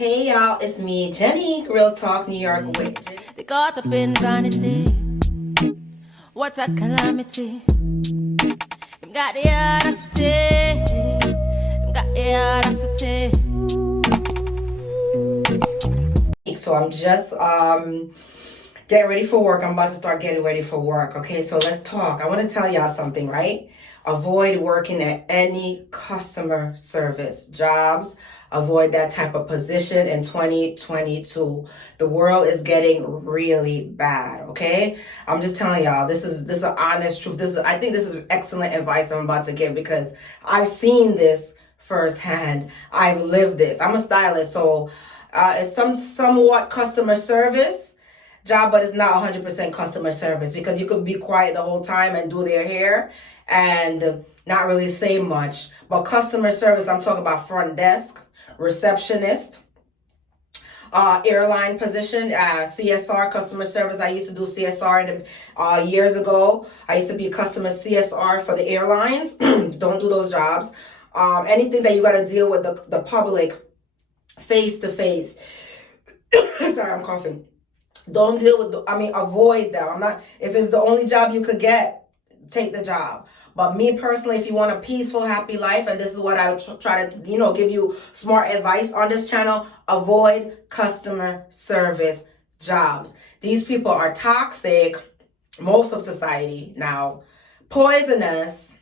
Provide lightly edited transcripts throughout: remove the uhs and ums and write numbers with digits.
Hey y'all, it's me, Jenny, Real Talk New York with. They caught up in vanity. What a calamity. Them got the audacity. Them got the audacity. So I'm just getting ready for work. I'm about to start getting ready for work. Okay, so let's talk. I want to tell y'all something, right? Avoid working at any customer service jobs. Avoid that type of position in 2022. The world is getting really bad, okay? I'm just telling y'all, this is an honest truth. I think this is excellent advice I'm about to give because I've seen this firsthand. I've lived this. I'm a stylist, so it's somewhat customer service job, but it's not 100% customer service because you could be quiet the whole time and do their hair and not really say much. But customer service, I'm talking about front desk, receptionist, airline position, CSR, customer service. I used to do CSR years ago. I used to be a customer CSR for the airlines. Don't do those jobs. Anything that you got to deal with the public face to face. Sorry, I'm coughing. Don't deal with, avoid them. If it's the only job you could get, take the job. But me personally, if you want a peaceful, happy life, and this is what I try to, give you smart advice on this channel, avoid customer service jobs. These people are toxic, most of society now, poisonous,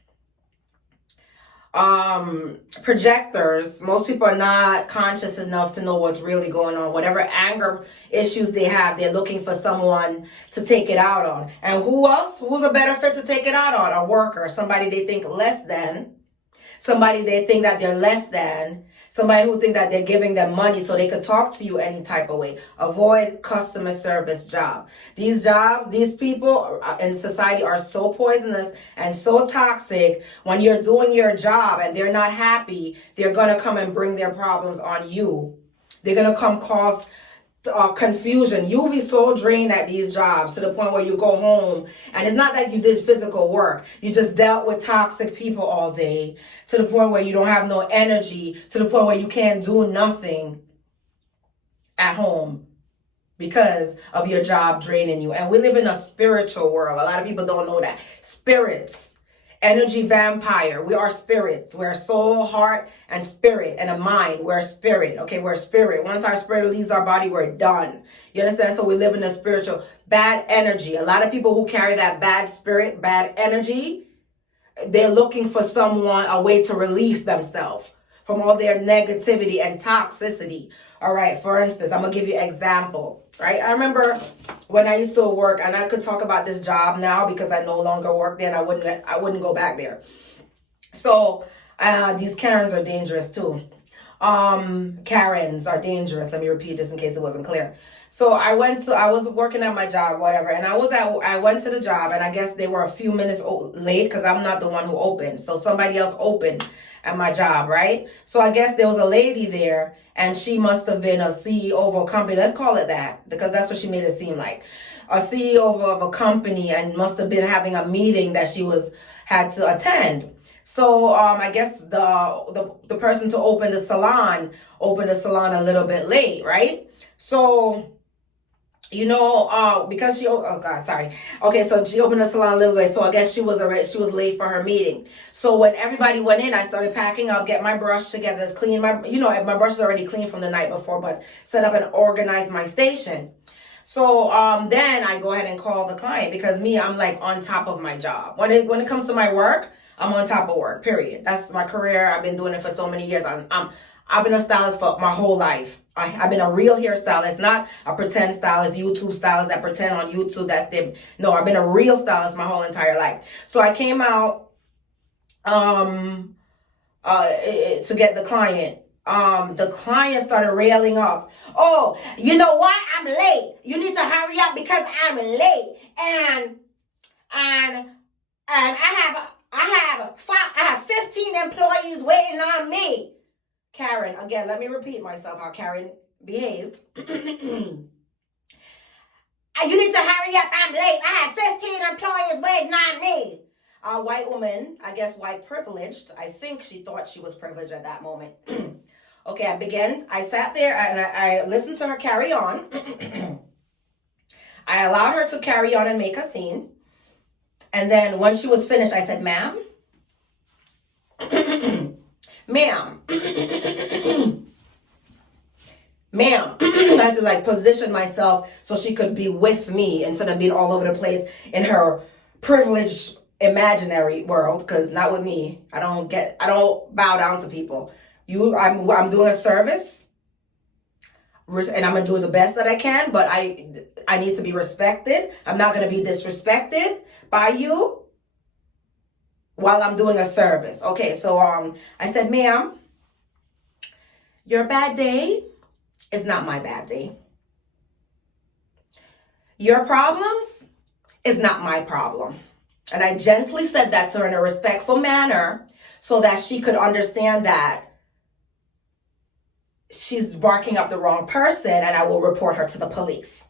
projectors. Most people are not conscious enough to know what's really going on. Whatever anger issues they have, they're looking for someone to take it out on. And who's a better fit to take it out on? A worker, somebody they think less than, somebody they think that they're less than, somebody who think that they're giving them money so they could talk to you any type of way. Avoid customer service job. These people in society are so poisonous and so toxic. When you're doing your job and they're not happy, they're going to come and bring their problems on you. They're going to come cause confusion. You'll be so drained at these jobs to the point where you go home and it's not that you did physical work. You just dealt with toxic people all day to the point where you don't have no energy, to the point where you can't do nothing at home because of your job draining you. And we live in a spiritual world. A lot of people don't know that. Spirits. Energy vampire. We are spirits. We're soul, heart, and spirit, and a mind. We're spirit. Okay, we're spirit. Once our spirit leaves our body, we're done. You understand? So we live in a spiritual bad energy. A lot of people who carry that bad spirit, bad energy, they're looking for a way to relieve themselves from all their negativity and toxicity. All right, for instance, I'm gonna give you an example. Right, I remember when I used to work, and I could talk about this job now because I no longer work there, and I wouldn't go back there. So these Karens are dangerous too. Karens are dangerous. Let me repeat this in case it wasn't clear. So I was working at my job, whatever, and I went to the job, and I guess they were a few minutes late because I'm not the one who opened. So somebody else opened at my job, right? So I guess there was a lady there, and she must have been a CEO of a company. Let's call it that, because that's what she made it seem like. A CEO of a company, and must have been having a meeting that she had to attend. So I guess the person to open the salon opened the salon a little bit late, right? So because so she opened the salon a little bit, so I guess she was late for her meeting. So when everybody went in, I started packing up, get my brush together, clean my brush is already clean from the night before, but set up and organize my station. So then I go ahead and call the client because I'm like on top of my job. When it comes to my work, I'm on top of work, period. That's my career. I've been doing it for so many years. I've been a stylist for my whole life. I've been a real hairstylist, not a pretend stylist, YouTube stylist that pretend on YouTube. No, I've been a real stylist my whole entire life. So I came out to get the client. The client started railing up. Oh, you know what? I'm late. You need to hurry up because I'm late. And I have 15 employees waiting on me. Karen, again, let me repeat myself how Karen behaved. You need to hurry up. I'm late. I have 15 employees waiting on me. A white woman, I guess white privileged. I think she thought she was privileged at that moment. Okay, I sat there and I listened to her carry on. I allowed her to carry on and make a scene. And then when she was finished, I said, ma'am, ma'am, ma'am. I had to like position myself so she could be with me instead of being all over the place in her privileged imaginary world. Because not with me. I don't bow down to people. I'm doing a service, and I'm gonna do the best that I can. But I need to be respected. I'm not gonna be disrespected by you while I'm doing a service. Okay, so I said, ma'am, your bad day is not my bad day. Your problems is not my problem. And I gently said that to her in a respectful manner so that she could understand that she's barking up the wrong person and I will report her to the police.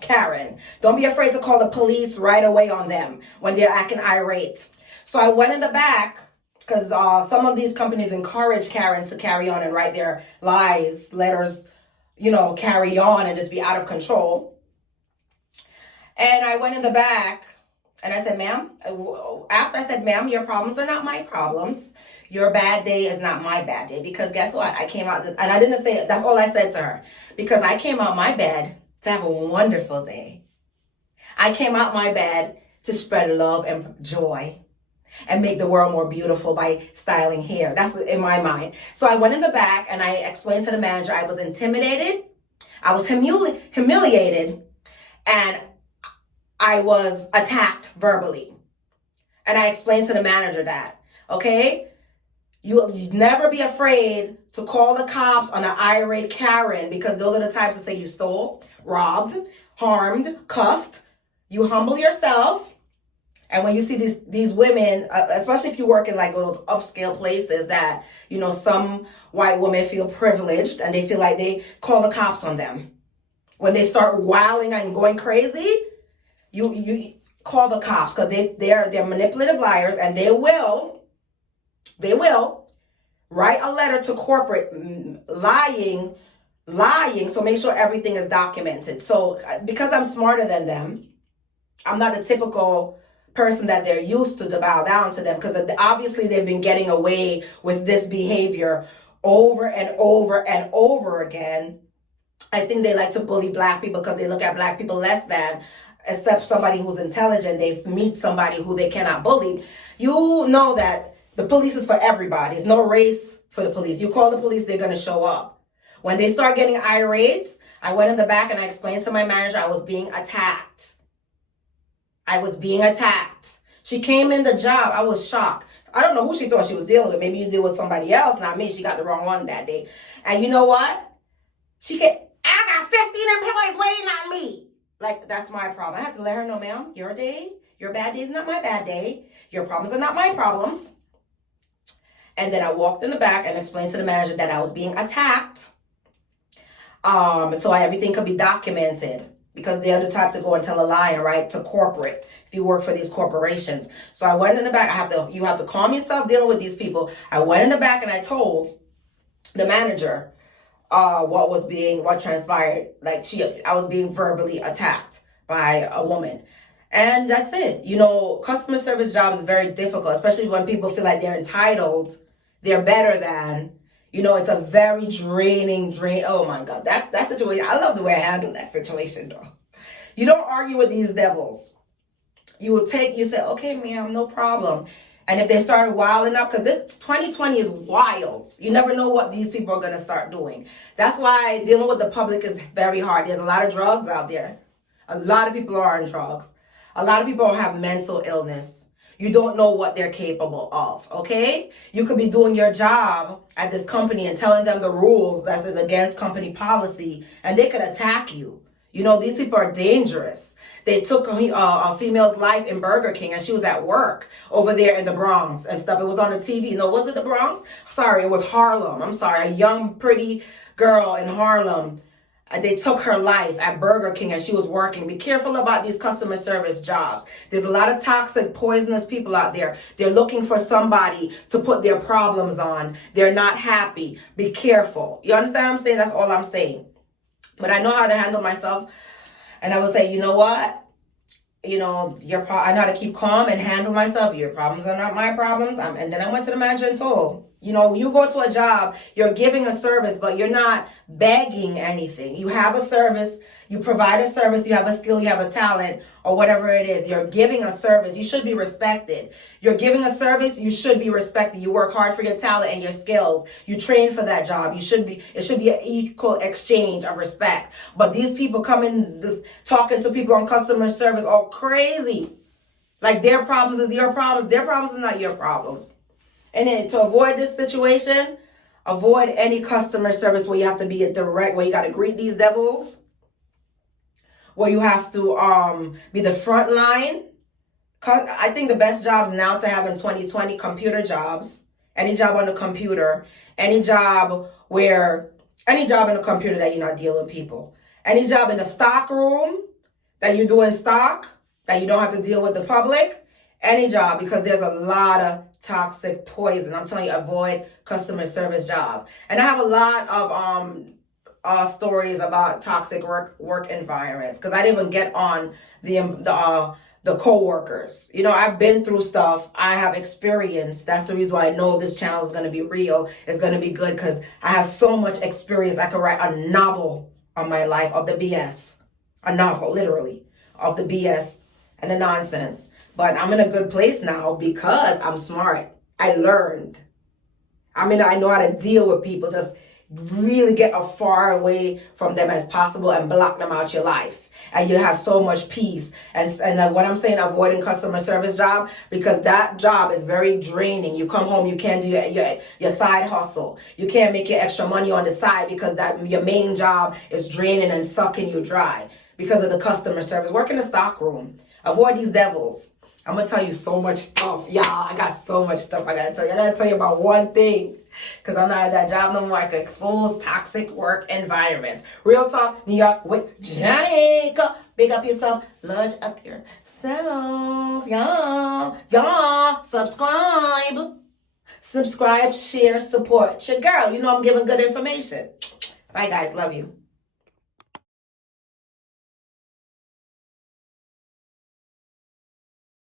Karen, don't be afraid to call the police right away on them when they're acting irate. So I went in the back because some of these companies encourage Karens to carry on and write their lies, letters, carry on and just be out of control. And I went in the back and I said, ma'am, after I said, ma'am, your problems are not my problems. Your bad day is not my bad day. Because guess what? I came out, and I didn't say it. That's all I said to her. Because I came out my bed to have a wonderful day. I came out my bed to spread love and joy and make the world more beautiful by styling hair. That's in my mind. So I went in the back and I explained to the manager I was intimidated. I was humiliated. And I was attacked verbally. And I explained to the manager that, okay? You'll never be afraid to call the cops on an irate Karen because those are the types that say you stole, robbed, harmed, cussed. You humble yourself. And when you see these women, especially if you work in like those upscale places that, some white women feel privileged and they feel like they call the cops on them. When they start wilding and going crazy, you call the cops because they're manipulative liars and they will write a letter to corporate lying. So make sure everything is documented. So because I'm smarter than them, I'm not a typical person that they're used to bow down to them because obviously they've been getting away with this behavior over and over and over again. I think they like to bully black people because they look at black people less than, except somebody who's intelligent. They meet somebody who they cannot bully. You know that the police is for everybody. There's no race for the police. You call the police, they're going to show up. When they start getting irate, I went in the back and I explained to my manager I was being attacked. She came in the job. I was shocked. I don't know who she thought she was dealing with. Maybe you deal with somebody else, not me. She got the wrong one that day. And you know what? I got 15 employees waiting on me. Like, that's my problem. I had to let her know, ma'am, your bad day is not my bad day. Your problems are not my problems. And then I walked in the back and explained to the manager that I was being attacked. So everything could be documented because they're the type to go and tell a lie and write to corporate if you work for these corporations. So I went in the back. You have to calm yourself dealing with these people. I went in the back and I told the manager what transpired. Like I was being verbally attacked by a woman. And that's it. Customer service job is very difficult, especially when people feel like they're entitled, they're better than. It's a very draining. Oh my God, that situation. I love the way I handled that situation though. You don't argue with these devils. You say, okay, ma'am, no problem. And if they start wilding up, because this 2020 is wild. You never know what these people are going to start doing. That's why dealing with the public is very hard. There's a lot of drugs out there. A lot of people are on drugs. A lot of people have mental illness. You don't know what they're capable of, okay? You could be doing your job at this company and telling them the rules that is against company policy, and they could attack you. These people are dangerous. They took a female's life in Burger King, and she was at work over there in the Bronx and stuff. It was on the TV. Was it the Bronx? Sorry, it was Harlem. I'm sorry, a young, pretty girl in Harlem They took her life at Burger King as she was working. Be careful about these customer service jobs. There's a lot of toxic, poisonous people out there. They're looking for somebody to put their problems on. They're not happy. Be careful. You understand what I'm saying? That's all I'm saying. But I know how to handle myself. And I would say, you know what? I know how to keep calm and handle myself. Your problems are not my problems. And then I went to the manager and told, you go to a job, you're giving a service, but you're not begging anything. You have a service, you provide a service, you have a skill, you have a talent, or whatever it is. You're giving a service, you should be respected. You're giving a service, you should be respected. You work hard for your talent and your skills. You train for that job. It should be an equal exchange of respect. But these people coming, talking to people on customer service all crazy. Like their problems is your problems. Their problems is not your problems. And then to avoid this situation, avoid any customer service where you have to be direct, where you got to greet these devils, where you have to be the front line. I think the best jobs now to have in 2020, computer jobs, any job on the computer, any job in the computer that you're not dealing with people, any job in the stock room that you're doing stock, that you don't have to deal with the public, any job, because there's a lot of toxic poison. I'm telling you, avoid customer service job. And I have a lot of stories about toxic work environments, because I didn't even get on the co-workers. I've been through stuff. I have experience. That's the reason why I know this channel is going to be real. It's going to be good, because I have so much experience. I could write a novel on my life of the BS. A novel, literally, of the BS and the nonsense. But I'm in a good place now because I'm smart. I learned. I know how to deal with people. Just really get as far away from them as possible and block them out your life. And you have so much peace. And then what I'm saying, avoiding customer service job, because that job is very draining. You come home, you can't do your side hustle. You can't make your extra money on the side because your main job is draining and sucking you dry because of the customer service. Work in the stock room. Avoid these devils. I'm going to tell you so much stuff. Y'all, I got so much stuff I got to tell you. I got to tell you about one thing, because I'm not at that job no more. I can expose toxic work environments. Real Talk New York with Janika. Big up yourself. Lodge up yourself. Y'all. Subscribe, share, support. It's your girl. I'm giving good information. Bye, guys. Love you.